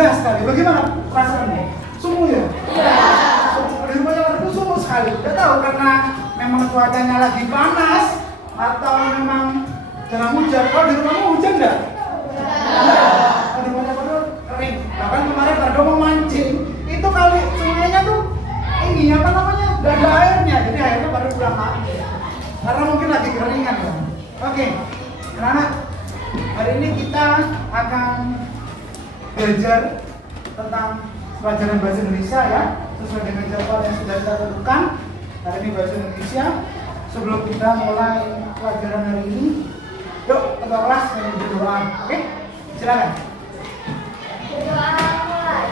Alhamdulillah sekali. Bagaimana perasaannya? Sungguh ya? Iya. Di rumahnya waktu itu sungguh sekali. Tidak tahu karena memang cuacanya lagi panas atau memang jarang hujan. Kalau di rumahmu hujan nggak? Kalau di rumahnya baru kering. Bahkan kemarin Bardo mau mancing, itu kali sungainya tuh ini apa namanya? Nggak ada airnya. Jadi airnya baru pulang lagi. Karena mungkin lagi keringan ya. Oke, anak-anak, hari ini kita akan belajar tentang pelajaran bahasa Indonesia ya, sesuai dengan jadwal yang sudah kita tentukan. Hari ini bahasa Indonesia. Sebelum kita mulai pelajaran hari ini, yuk kita kelas dan berdoa. Oke, silakan. Berdoa mulai.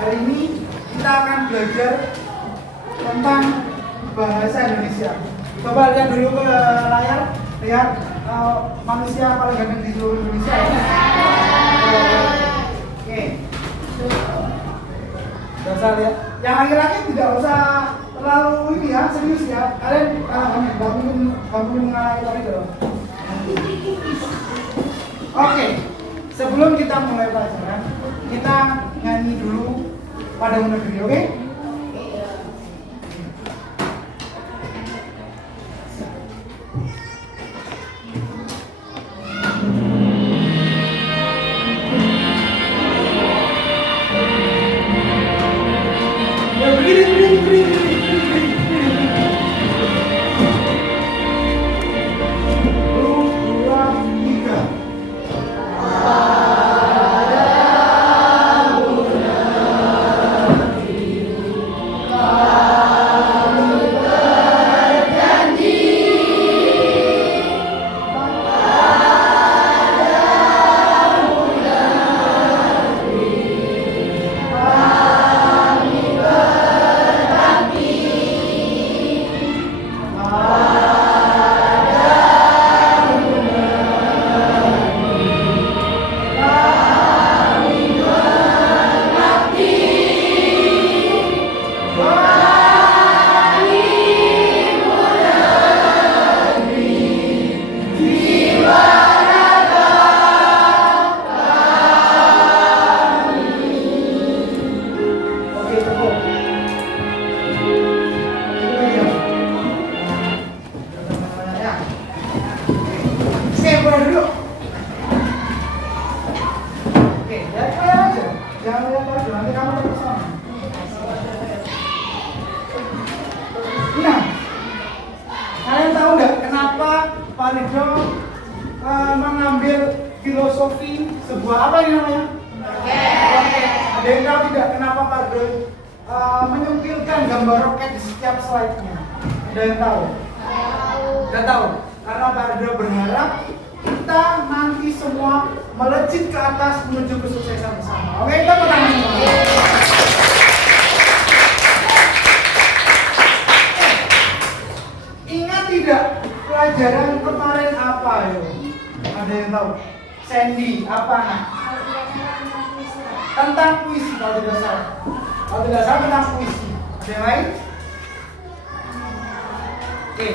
Hari ini kita akan belajar tentang bahasa Indonesia. Coba lihat dulu ke layar, lihat manusia paling ganteng di seluruh Indonesia. Oke. Gak usah lihat. Yang laki-laki tidak usah terlalu ini ya, serius ya. Kalian nggak mungkin mengalami tadi dong. Oke. Sebelum kita mulai pelajaran, kita nyanyi dulu Padamu Negeri, oke? Bardo mengambil filosofi sebuah apa ini namanya? Roket. Ada yang tahu tidak kenapa Bardo menyempilkan gambar roket di setiap slide-nya? Ada yang tahu? Tidak tahu. Karena Bardo berharap kita nanti semua melejit ke atas menuju kesuksesan bersama. Oke, kita pertama semua. Ingat tidak pelajaran kemarin apa ya? Ada yang tahu? Sandy, apa nak? Tentang puisi kalau tidak salah. Kalau tidak salah tentang puisi. Ada yang lain? Oke,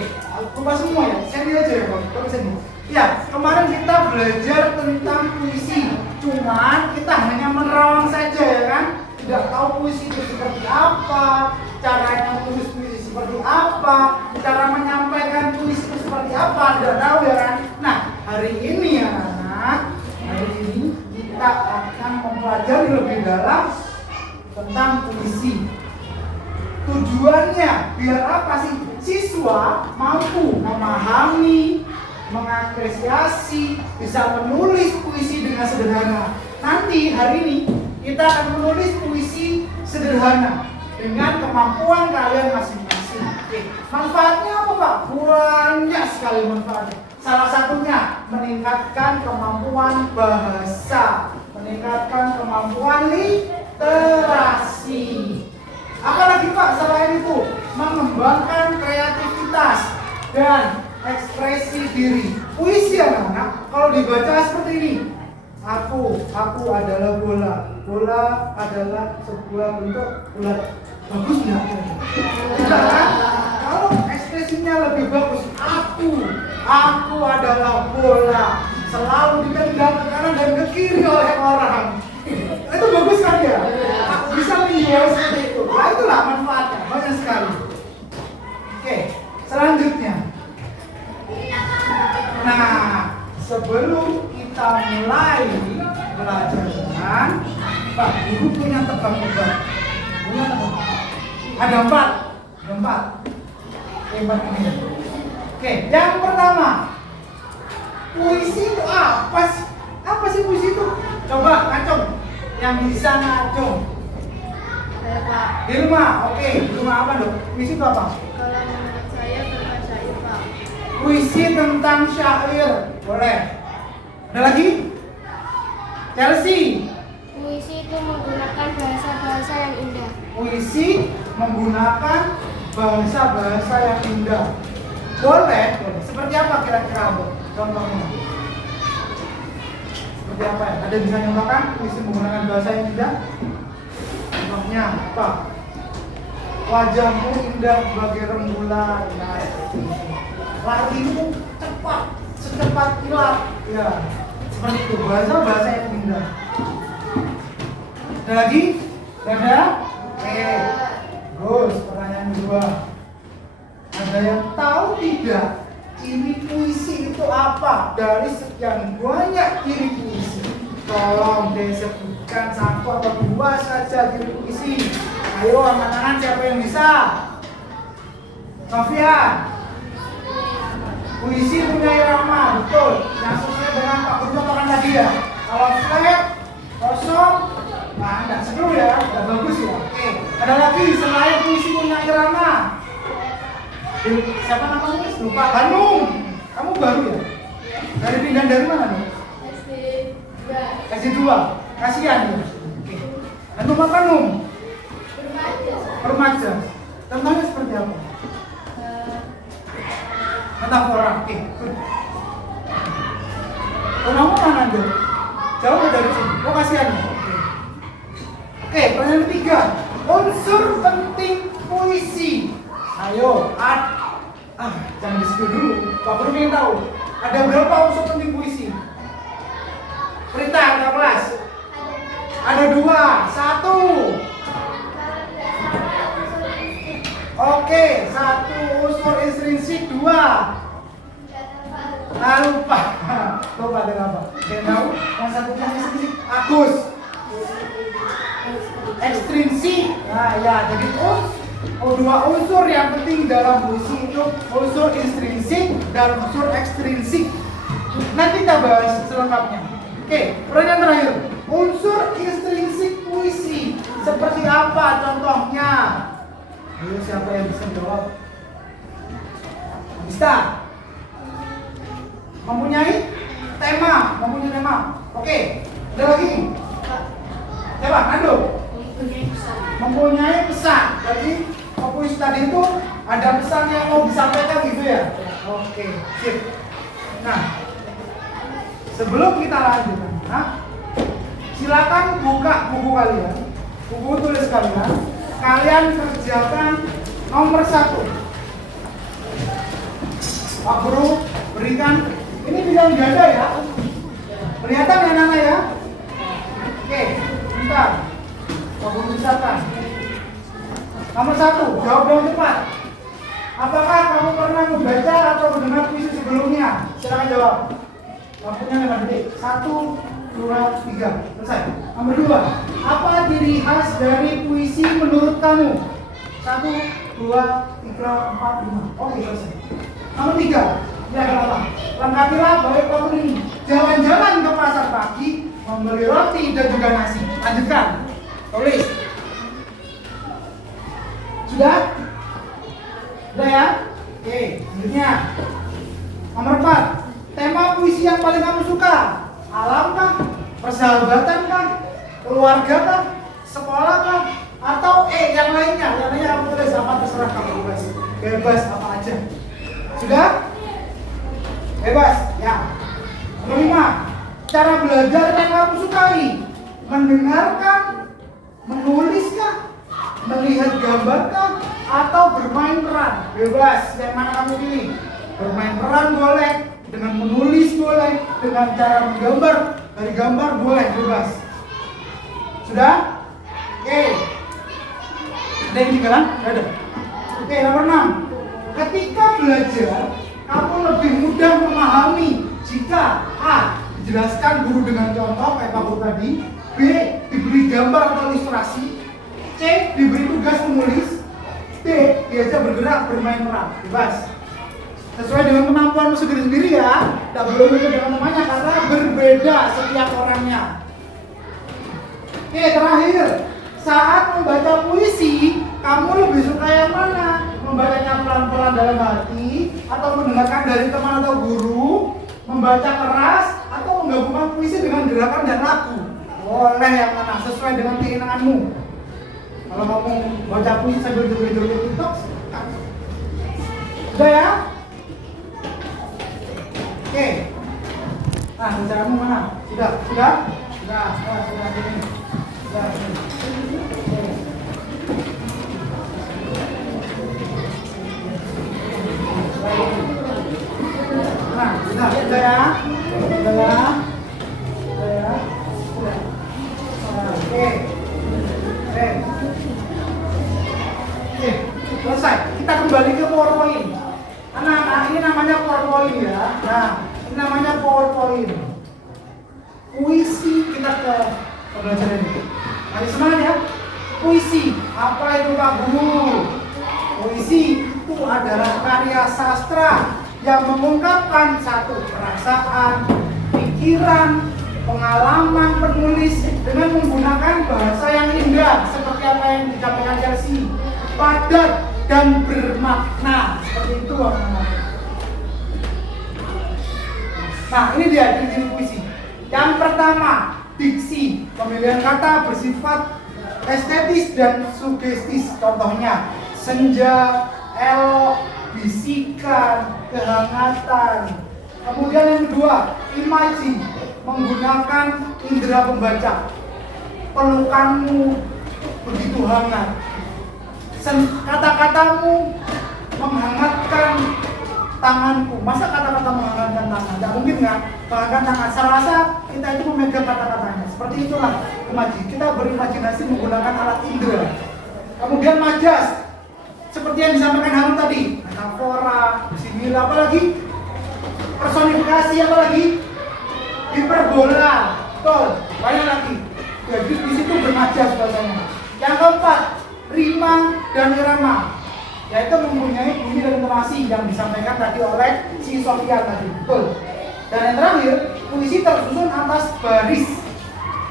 lupa semua ya. Sandy aja ya, Pak. Sandy. Ya, kemarin kita belajar tentang puisi. Cuman kita hanya menerawang saja ya kan? Tidak tahu puisi itu seperti apa, caranya tulis puisi seperti apa, cara menyampaikan puisi itu seperti apa, tidak tahu ya kan? Nah, hari ini ya anak, hari ini kita akan mempelajari lebih dalam tentang puisi. Tujuannya biar apa sih? Siswa mampu memahami, mengapresiasi, bisa menulis puisi dengan sederhana. Nanti hari ini kita akan menulis puisi sederhana dengan kemampuan kalian masing-masing. Oke. Manfaatnya apa Pak? Banyak sekali manfaatnya. Salah satunya meningkatkan kemampuan bahasa, meningkatkan kemampuan literasi. Apalagi Pak selain itu mengembangkan kreativitas dan ekspresi diri. Puisi anak-anak kalau dibaca seperti ini. Aku adalah bola. Bola adalah sebuah bentuk bulat. Bagus nggak? Tidak kan? Kalau ekspresinya lebih bagus, aku adalah bola. Selalu ditendang ke kanan dan ke kiri oleh orang. Itu bagus kan ya? Bisa menjual seperti itu. Nah itulah manfaatnya, banyak sekali. Oke, selanjutnya. Nah, sebelum kita mulai pelajaran, Pak, Guru punya tebak-tebak. Ada empat. Hebat ini. Oke, yang pertama, puisi itu apa sih? Apa sih puisi itu? Coba ngacung. Yang bisa ngacung. Saya Pak. Di rumah, oke. Di rumah apa dong? Puisi itu apa? Kalau menurut saya tentang syair Pak. Puisi tentang syair, boleh. Ada lagi? Chelsea. Puisi itu menggunakan bahasa-bahasa yang indah. Puisi menggunakan bahasa-bahasa yang indah. Boleh. Seperti apa kira-kira contohnya? Seperti apa ya? Ada bisa nyontohkan puisi menggunakan bahasa yang indah? Contohnya apa? Wajahmu indah bagai rembulan. Nah, seperti itu. Larimu cepat, secepat kilat. Ya, seperti itu. Bahasa-bahasa yang indah. Ada lagi? Ada? Oke. Terus pertanyaan kedua. Ada yang tahu tidak ciri puisi itu apa? Dari sekian banyak ciri puisi, tolong disebutkan satu atau dua saja ciri puisi. Ayo anak-anak, siapa yang bisa? Sofian. Puisi punya irama, betul. Yang sesuai dengan Pak Guru contohkan tadi ya. Kalau flat, kosong, nah enggak seru ya, enggak bagus ya. Oke. Ada lagi selain puisi punya irama. Siapa namanya? Lupa. Hanum. Kamu baru ya? Dari pindah dari mana nih? SD 2. Kasihan ya. Oke. Hanum apa Num? Remaja. Contohnya seperti apa? Metafora. Oke. Kamu mana Anda? Jauh dari sini. Oh kasihan ya. Oke, pertanyaan ketiga. Unsur penting puisi. Ayo, jangan di-spill dulu. Pak Guru ingin tahu. Ada berapa unsur penting puisi? Prita, ada kelas? Ada 2, 1. Oke, 1 unsur intrinsik, 2. Nah, lupa. Lupa dengan apa? Yang tahu? Yang satu intrinsik, Agus. Ekstrinsik. Nah, ya, jadi Dua unsur yang penting dalam puisi itu unsur intrinsik dan unsur ekstrinsik. Nanti kita bahas selengkapnya. Oke, pertanyaan terakhir. Unsur intrinsik puisi seperti apa contohnya? Ayo, siapa yang bisa jawab? Bisa. Mempunyai tema. Oke, ada lagi? Coba, Ando. Mempunyai pesan. Jadi puisi tadi itu ada pesan yang mau disampaikan gitu ya? Oke, sip. Nah, sebelum kita lanjut, silakan buka buku kalian, buku tulis kalian. Kalian kerjakan nomor 1. Pak Guru berikan, ini bisa dijaga ya. Kelihatan ya anak-anak ya? Oke, bentar. Pak Guru misalkan. Nomor 1, jawab dengan cepat. Apakah kamu pernah membaca atau mendengar puisi sebelumnya? Silakan jawab. Waktunya 5 detik. 1, 2, 3. Selesai. Nomor 2, apa ciri khas dari puisi menurut kamu? 1, 2, 3, 4, 5. Oke, selesai. Nomor 3, ini agak lama. Lengkapilah baik kamu ini. Jalan-jalan ke pasar pagi, membeli roti dan juga nasi. Lanjutkan. Tulis. Sudah? Sudah ya? Oke, selanjutnya. Nomor 4, tema puisi yang paling kamu suka? Alam kah? Persahabatan kah? Keluarga kah? Sekolah kah? Atau yang lainnya? Yang lainnya kamu tulis apa terserah kamu bebas. Bebas apa aja. Sudah? Bebas? Ya. Nomor 5, cara belajar yang kamu sukai? Mendengarkan? Menuliskah? Melihat gambarkah? Atau bermain peran? Bebas. Yang mana kamu pilih? Bermain peran boleh, dengan menulis boleh, dengan cara menggambar dari gambar boleh, bebas. Sudah? Oke. Ada yang tinggalan? Ada. Oke, nomor 6. Ketika belajar, kamu lebih mudah memahami jika A. Dijelaskan guru dengan contoh kayak Pak Guru tadi, B. Diberi gambar atau ilustrasi, C. Diberi tugas menulis, D. Diajak bergerak bermain peran. Bebas. Sesuai dengan kemampuanmu sendiri-sendiri ya. Tak boleh ikut dengan temannya karena berbeda setiap orangnya. Oke, terakhir. Saat membaca puisi, kamu lebih suka yang mana? Membacanya pelan-pelan dalam hati, atau mendengarkan dari teman atau guru, membaca keras, atau menggabungkan puisi dengan gerakan dan lagu? Boleh yang mana, sesuai dengan keinginanmu. Kalau mau baca puisi sambil joget-joget TikTok, sudah ya? Oke. Nah, bacaramu mana? Sudah ini. Sudah ini. Nah, sudah ya. Oke. Selesai. Kita kembali ke PowerPoint. Anak-anak, ini namanya PowerPoint ya. Nah, ini namanya PowerPoint. Puisi, kita ke pembelajaran ini. Mari semangat ya. Puisi, apa itu Pak Guru? Puisi itu adalah karya sastra yang mengungkapkan satu perasaan, pikiran, pengalaman penulis dengan menggunakan bahasa yang indah seperti apa yang disampaikan Chelsea, padat dan bermakna. Seperti itu namanya. Nah, ini dia ciri puisi. Yang pertama, diksi. Pemilihan kata bersifat estetis dan sugestis. Contohnya, senja, elok, bisikan, kehangatan. Kemudian yang kedua, imaji. Menggunakan indera pembaca. Pelukanmu begitu hangat. Kata-katamu menghangatkan tanganku. Masa kata-kata menghangatkan tangan? Tidak mungkin kan? Menghangatkan tangan. Saya rasa kita itu memegang kata-katanya. Seperti itulah imaji. Kita berimajinasi menggunakan alat indera. Kemudian majas. Seperti yang disampaikan Harun tadi. Metafora, simila, apalagi? Personifikasi, apalagi? Hiperbola. Betul. Banyak lagi. Jadi di situ bermajas bahasanya. Yang keempat, rima dan irama, yaitu mempunyai bunyi dan intonasi yang disampaikan tadi oleh si Sofia tadi, betul. Dan yang terakhir, puisi tersusun atas baris,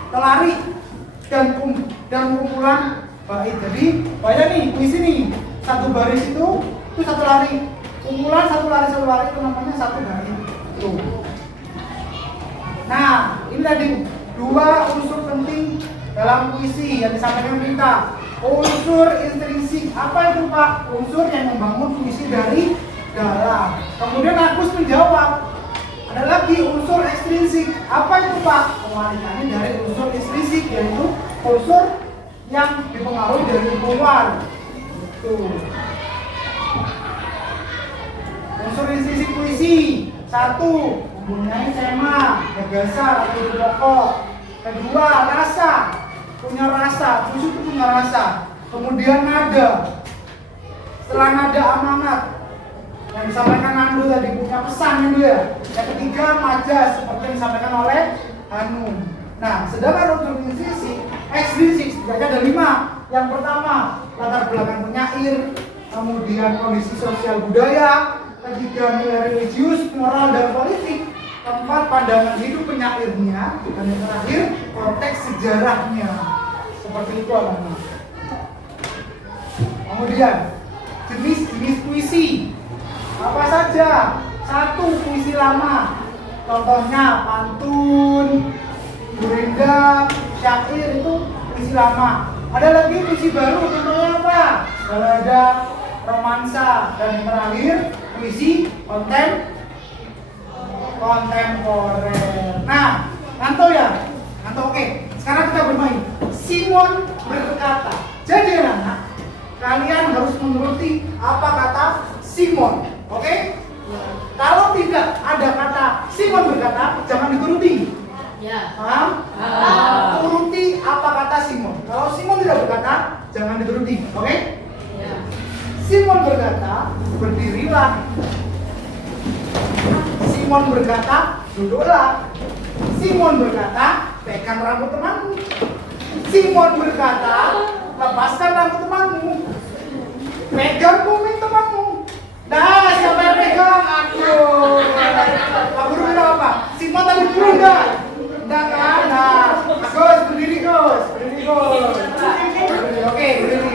telari, dan kumpulan bait. Jadi banyak nih puisi nih, satu baris itu satu lari, kumpulan satu lari itu namanya satu bait. Tuh. Nah, ini tadi dua unsur penting dalam puisi yang disampaikan kita. Unsur intrinsik, apa itu Pak? Unsur yang membangun puisi dari dalam. Kemudian Agus menjawab, ada lagi unsur ekstrinsik, apa itu Pak? Kebalikannya dari unsur ekstrinsik, yaitu unsur yang dipengaruhi dari luar. Tuh. Unsur intrinsik puisi, satu, mempunyai tema, gagasan atau pokok. Kedua, rasa, punya rasa, puisi itu punya rasa. Kemudian nada, setelah nada amanat yang disampaikan Nandu tadi, punya pesan itu ya. Yang ketiga, majas, seperti yang disampaikan oleh Hanum. Nah, sedangkan unsur ekstrinsik setidaknya ada 5. Yang pertama, latar belakang penyair, kemudian kondisi sosial budaya, ketiga nilai religius, moral dan politik, keempat pandangan hidup penyairnya, dan yang terakhir konteks sejarahnya. Seperti itu anak-anak. Kemudian jenis-jenis puisi apa saja? Satu, puisi lama, contohnya pantun, gurindam, syair, itu puisi lama. Ada lagi puisi baru, contohnya apa? Balada, romansa, dan yang terakhir puisi kontemporer. Nah, ngantuk ya? Ngantuk, oke. Sekarang kita bermain Simon berkata. Jadi anak-anak, kalian harus menuruti apa kata Simon, oke? Kalau tidak ada kata Simon berkata, jangan dituruti. Ya. Paham? Turuti apa kata Simon. Kalau Simon tidak berkata, jangan dituruti, oke? Ya. Simon berkata, berdirilah. Simon berkata, duduklah. Simon berkata, pegang rambut temanmu. Simon berkata, lepaskan rambut temanmu. Pegang kuping temanmu. Nah, siapa yang pegang? Aku. Pak Guru bilang apa? Simon tadi dulu enggak? Enggak kan? Nah, Gus, berdiri Gus. Berdiri Gus. Oke, berdiri.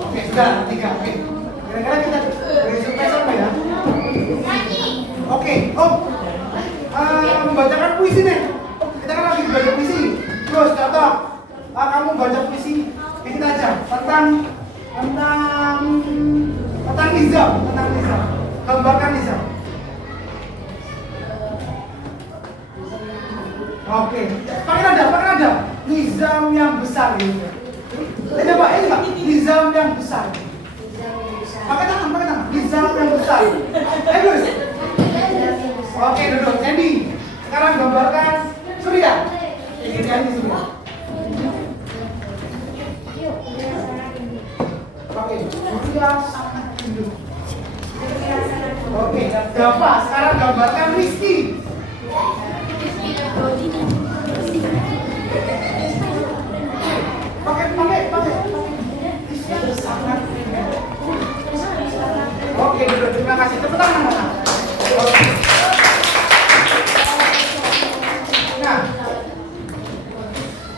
Oke, sudah, 3. Oke. Kira-kira kita beri surprise apa ya? Oke, membacakan puisi deh. Kita kan lagi baca puisi. Terus contoh, kamu baca puisi ini aja tentang nizam, gambarkan nizam. Oke, pakai nada. Nizam yang besar gitu. Ini Pak, nizam yang besar. Pakai tangan. Nizam yang besar. Gus. Oke, duduk. Sandy. Sekarang gambarkan Surya. Ini aja Surya. Oke, Surya sangat rindu. Oke, Dava. Sekarang gambarkan Rizky. Pakai. Rizky sangat rindu. Oke, duduk. Terima kasih. Tepuk tangan, Mama. Oke. Nah,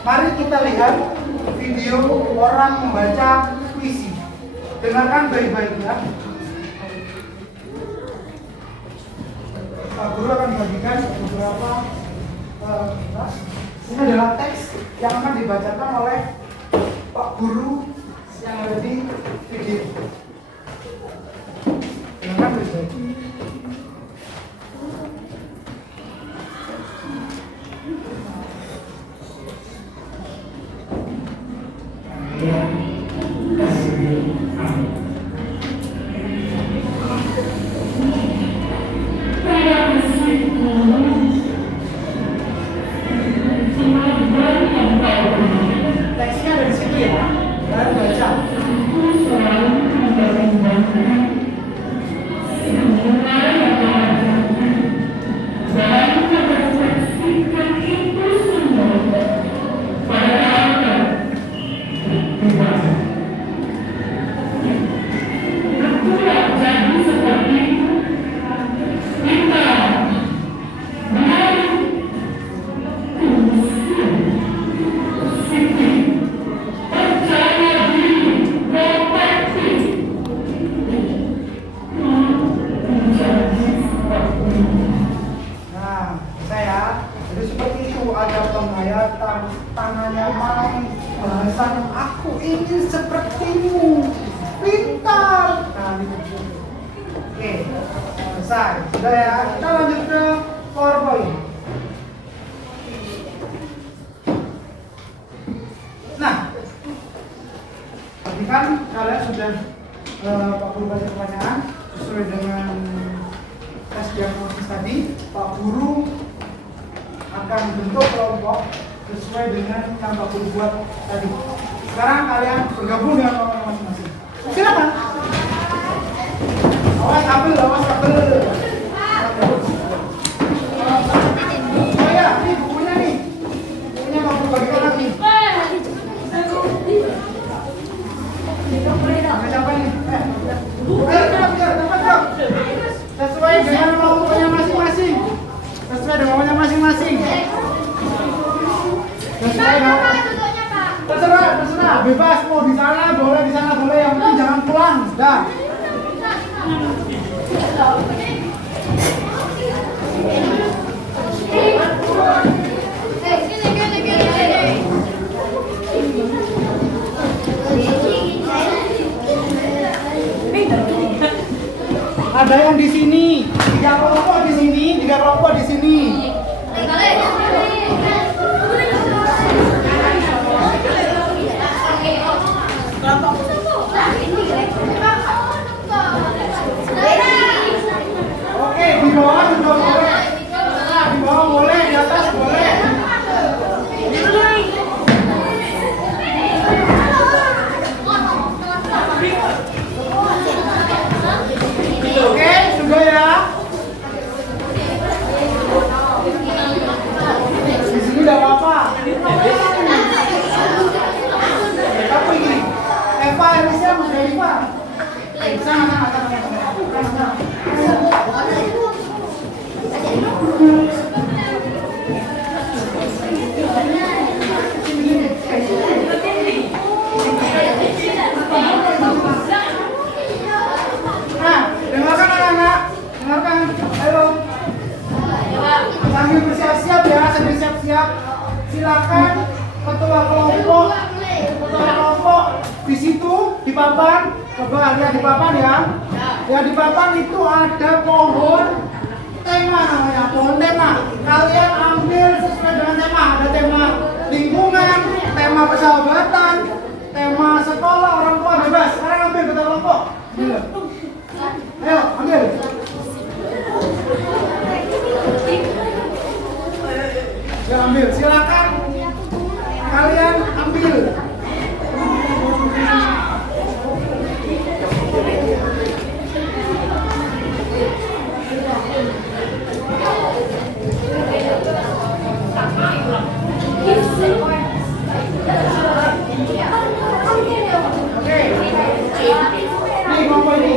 mari kita lihat video orang membaca puisi. Dengarkan baik-baik ya. Pak Guru akan membagikan beberapa kelas. Ini adalah teks yang akan dibacakan oleh Pak Guru yang ada di video. Dengarkan baik-baik. Teksnya ada di situ ya. Kalian baca. pesan aku ingin sepertimu, pintar. Nah, gitu. Oke, selesai. Sudah ya. Kita lanjut ke PowerPoint. Nah, tadi kan kalian sudah 40 banyak pertanyaan sesuai dengan tes diagnosis tadi. Pak Guru akan bentuk kelompok sesuai dengan yang Pak Guru buat tadi. Sekarang kalian bergabung dengan kelompok masing-masing. Silakan. Awas kabel. Oh ya, ini bukunya nih. Bukunya Pak Guru bagikan lagi. Siapa nih? Dapat. Sesuai dengan kelompoknya masing-masing. Sesuai dengan kelompoknya masing-masing. Terserah, bebas mau di sana boleh, yang penting jangan pulang. Dah. Ada yang di sini, 3 kelompok di sini, 3 kelompok di sini. Oke, di bawah juga boleh. Di bawah boleh, di atas boleh. Oke, sudah ya. Di sini tidak apa-apa. Tapi ini, Eva, Elisa, Musdalifah. Sana. Dengarkan anak-anak, ayo. Sambil bersiap-siap ya, silakan ketua kelompok di situ di papan. Coba lihat di papan ya. Ya di papan itu ada pohon tema namanya, pohon tema. Kalian ambil sesuai dengan tema. Ada tema lingkungan, tema persahabatan, tema sekolah, orang tua bebas. Sekarang ambil ketua kelompok. Ayo, ambil. Ya, ambil. Silakan kalian ambil. Oke. Nih, kelompok ini.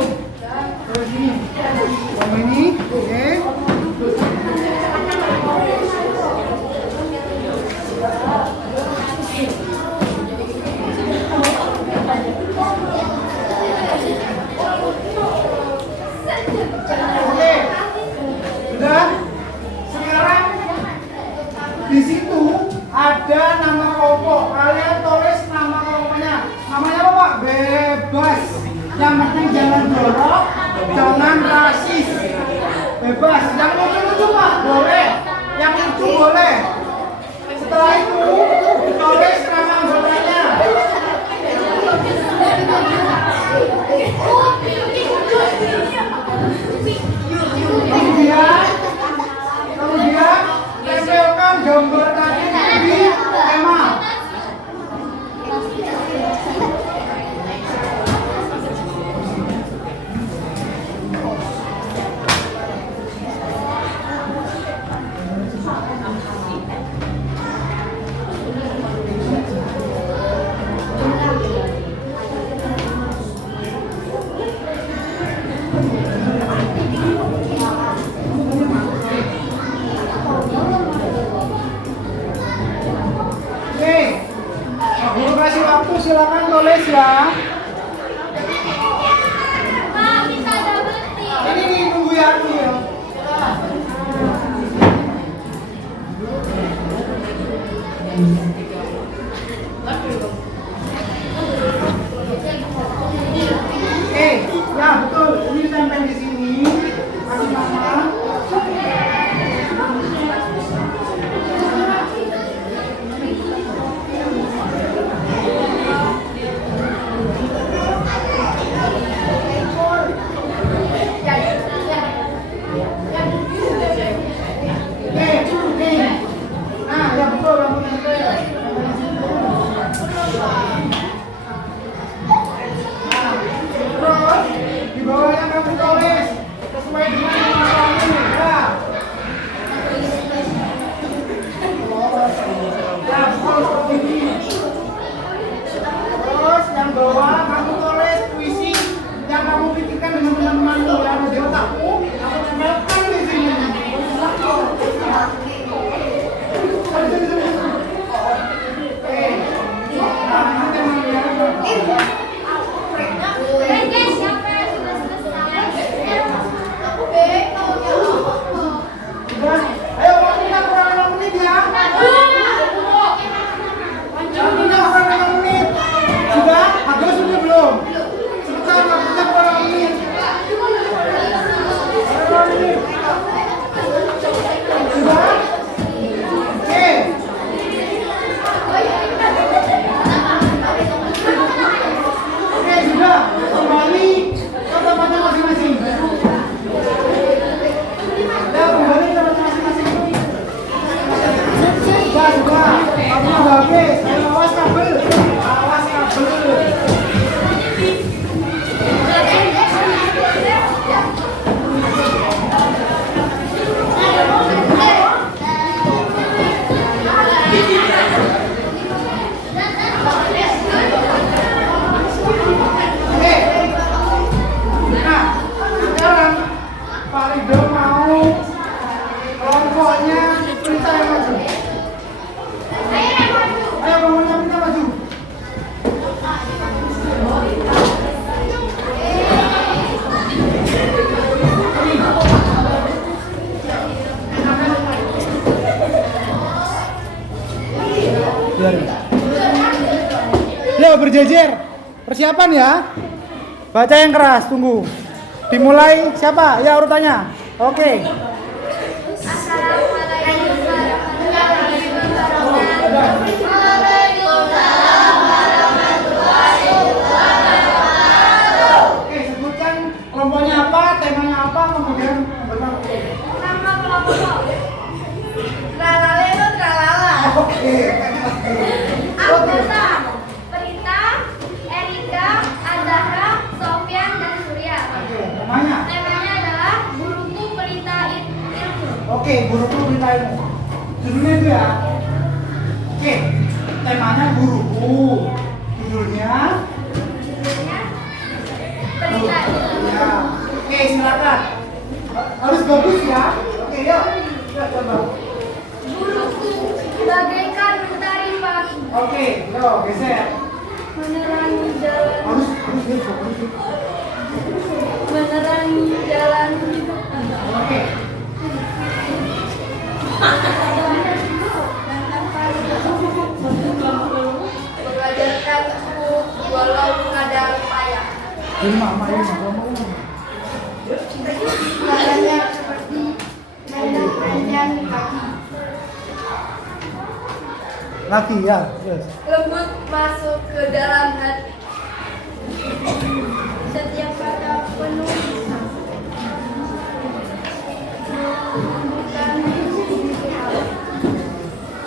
Kelompok ini, oke. Ya betul, ini tempel di sini. Kasih mama. Nah, ya betul, kamu tempel. Terus di bawahnya kamu tulis sesuai dengan nama kamu. Ya. Ya, betul seperti ini. Terus yang bawah kamu tulis puisi yang kamu pikirkan dengan teman-temanmu yang ada di otakmu. Aku tempelkan di sini. Ayo waktunya kurang 5 menit ya. Waktunya kurang 5 menit. Sudah? Agak sudah belum? Sebentar, waktunya kurang 5 menit. Sudah? Oke. Oke, sudah. Kembali ke tempatnya masing-masing. Ya, kembali ke tempatnya masing-masing. Sudah. Kamu udah habis. Ayo, awas kabel. Awas kabel. Nah, sekarang Pak Ridho mau kelompoknya Prita yang maju. Ayo kelompoknya Prita maju. Yo, berjejer. Persiapan ya. Baca yang keras, tunggu. Dimulai siapa? Ya urutannya. Oke. Oke, sebutkan kelompoknya apa, temanya apa, kemudian benar. Nama kelompok. Oke. Anggota Prita, Erika, Azahra, Sofyan, dan Surya. Oke, temanya. Temanya adalah Guruku Pelita Ilmu. Oke, guruku Prita Ilmu. Judulnya itu ya. Oke, temanya guruku. Judulnya Judulnya Pelita Ilmu. ya. Oke, silakan. Harus bagus ya. Oke, yuk. Yuk, coba. Guruku bagaikan mentari pagi, Oke, yuk, geser. menerangi jalan Harus geser. menerangi jalan hidup. Oke. Mengajarkanku walau kadang payah. Ini mama ini mama. Nadanya seperti nada panjang di kaki. Lagi ya. Yes. Lembut masuk ke dalam hati. Setiap kata penuh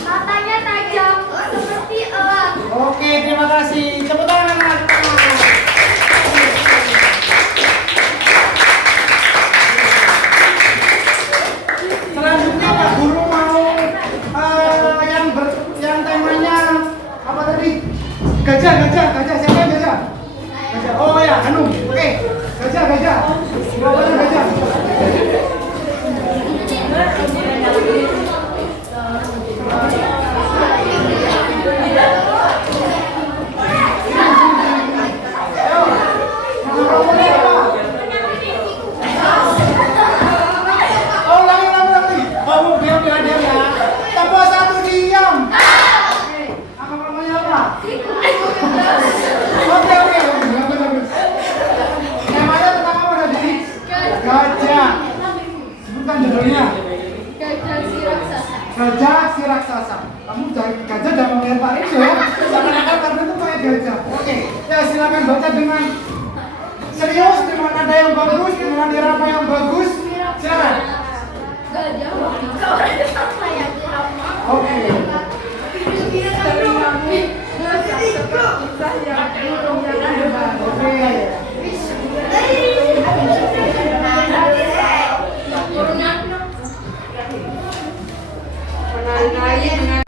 matanya tajam seperti elang. Oke, terima kasih. Tepuk tangan anak. Selanjutnya Pak Guru mau yang temanya apa tadi? Gajah. Judulnya Gajah si raksasa. Gajah si Raksasa. Kamu gajah jangan ngeliat Pak Rido ya. Seakan-akan karena itu kayak gajah. Oke, ya silakan baca dengan serius, dengan nada yang bagus, dengan irama yang bagus. Silakan. Gajah. Oke. Menandai dengan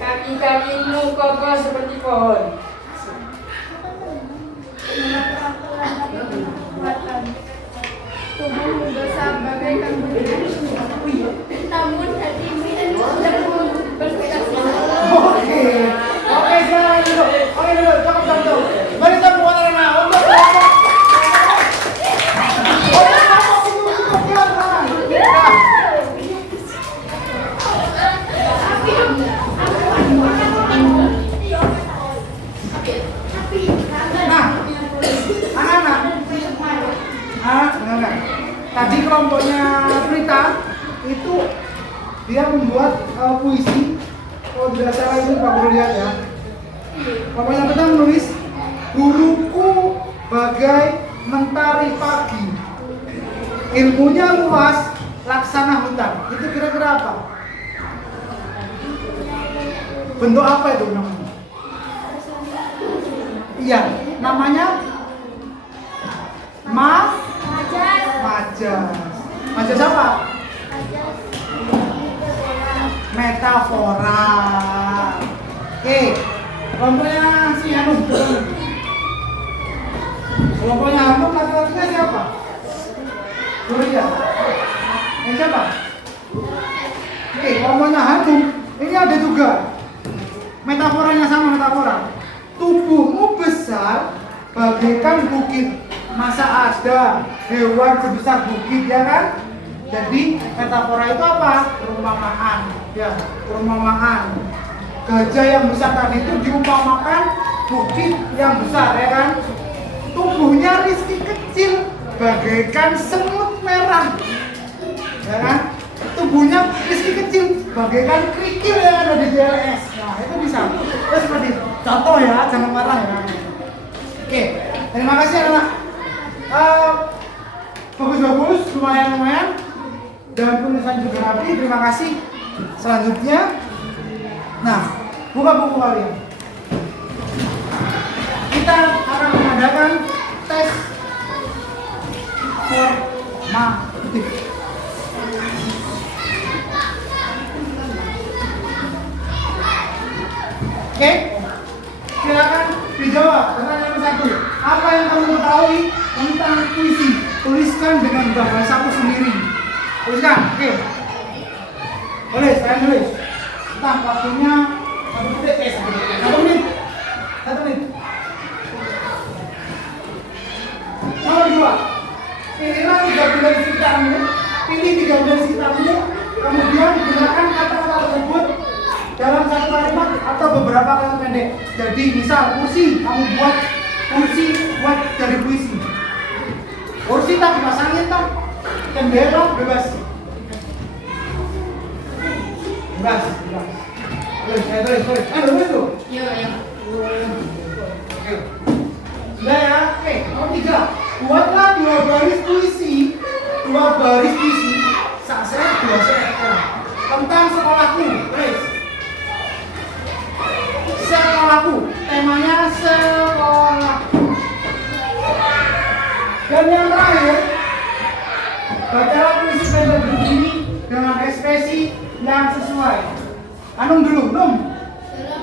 kaki-kakimu kokoh seperti pohon. Tubuhmu besar bagaikan gunung. Namun hatimu lembut berkasih. Oke. Oke, silakan duduk. Oke, duduk. Cukup. Mari kita buat arena untuk anak-anak. Tadi kelompoknya Prita itu dia membuat puisi. Kalau tidak salah itu Pak Guru lihat ya. Kelompoknya Prita menulis, guruku bagai mentari pagi, ilmunya luas laksana hutan. Itu kira-kira apa? Bentuk apa itu namanya? Iya, namanya Majas. Majas apa? Metafora. Oke, kelompoknya si Hanum. Kelompoknya Hanum laki-lakinya siapa? Surya. Siapa? Oke, kelompoknya Hanum. Ini ada juga metaforanya sama metafora. Tubuhmu besar bagaikan bukit. Masa ada hewan sebesar bukit ya kan? Jadi metafora itu apa? Perumpamaan. Ya, perumpamaan. Gajah yang besar tadi itu diumpamakan bukit yang besar ya kan? Tubuhnya Rizky kecil bagaikan semut merah. Ya kan? Tubuhnya Rizky kecil bagaikan kerikil yang ada di JLS. Nah, itu bisa. Terus seperti contoh ya, jangan marah ya. Oke, terima kasih anak. Bagus-bagus, lumayan dan tulisan juga rapi, terima kasih. Selanjutnya, nah, buka buku kalian. Kita akan mengadakan tes formatif. Oke, silakan dijawab. Pertanyaan satu, apa yang kamu ketahui tentang puisi? Tuliskan dengan bahasaku sendiri. Tuliskan, oke. Boleh, saya tulis. Entah waktunya 1 menit, 1 menit. 1 menit. Nomor 2, pilihlah 3 benda di sekitarmu. Pilih 3 benda di sekitarmu. Kemudian gunakan kata-kata tersebut dalam satu kalimat atau beberapa kalimat pendek. Jadi misal kursi, kamu buat kursi buat dari puisi. Kursi tak dipasangin tak, jendela bebas. Tulis, saya tulis. Tulis tuh. Iya. Oke. Sudah ya. Oke, nomor 3. Buatlah 2 baris puisi. 2 baris puisi. Saya 2 seekor. Tentang sekolahku. Tulis. Sekolahku. Temanya sekolahku. Dan yang terakhir, bacalah puisi pendek begini dengan ekspresi yang sesuai. Anum dulu, Num.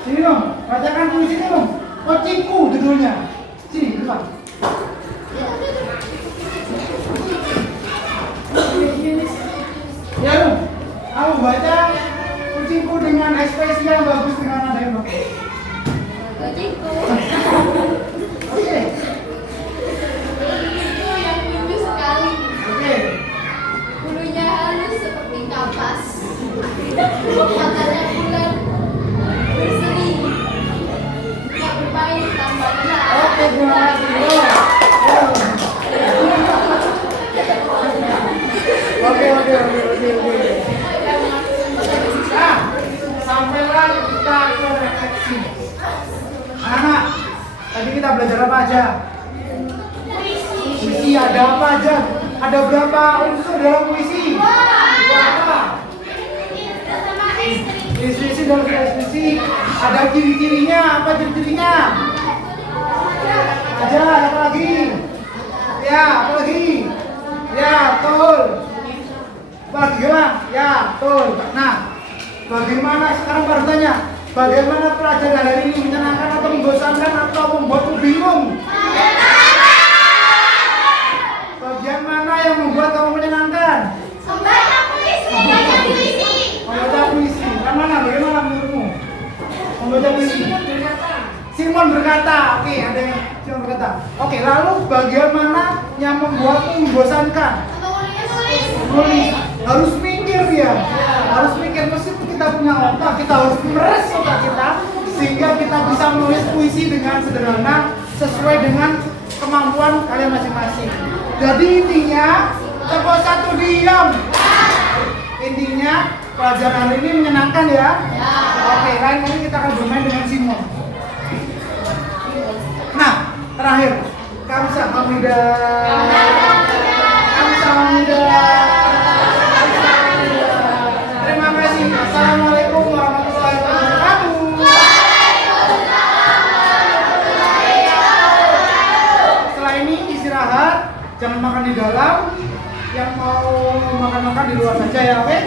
Sini Num, bacakan puisi ini Num. Kucingku judulnya. Sini, depan. Ya Num, kamu baca kucingku dengan ekspresi yang bagus, dengan nada yang bagus. Kucingku. Oke. Bulunya halus seperti kapas, matanya bulat, berseri, tak bermain tanpa lelah. Oke, terima kasih. belajar apa aja? Puisi ada apa aja? Ada berapa unsur dalam puisi? Dua apa? Deskripsi dalam deskripsi. Ada ciri-cirinya, apa ciri-cirinya? Aja, apa lagi? Ya, apa lagi? Ya, betul. Apa lagi bilang? Ya, betul. Nah, bagaimana sekarang baru tanya? Bagaimana pelajaran hari ini menyenangkan atau membosankan atau membuatmu bingung? Bagian mana yang membuat kamu menyenangkan? Membaca puisi. Membaca puisi. Yang mana? Bagaimana menurutmu? Membaca puisi. Simon berkata. Oke, ada yang Simon berkata. Oke, lalu bagian mana yang membuatmu membosankan? Nulis. Harus mikir dia. Harus mikir meskipun kita punya otak, kita harus meres otak kita sehingga kita bisa menulis puisi dengan sederhana sesuai dengan kemampuan kalian masing-masing. Jadi intinya, tepuk satu diam. Intinya pelajaran hari ini menyenangkan ya. Oke, lain kali kita akan bermain dengan Simon. Nah, terakhir, Kamsahamnida. Kamsahamnida. Terima kasih. Assalamualaikum warahmatullahi wabarakatuh. Setelah ini istirahat, jangan makan di dalam. Yang mau makan-makan di luar saja ya, oke?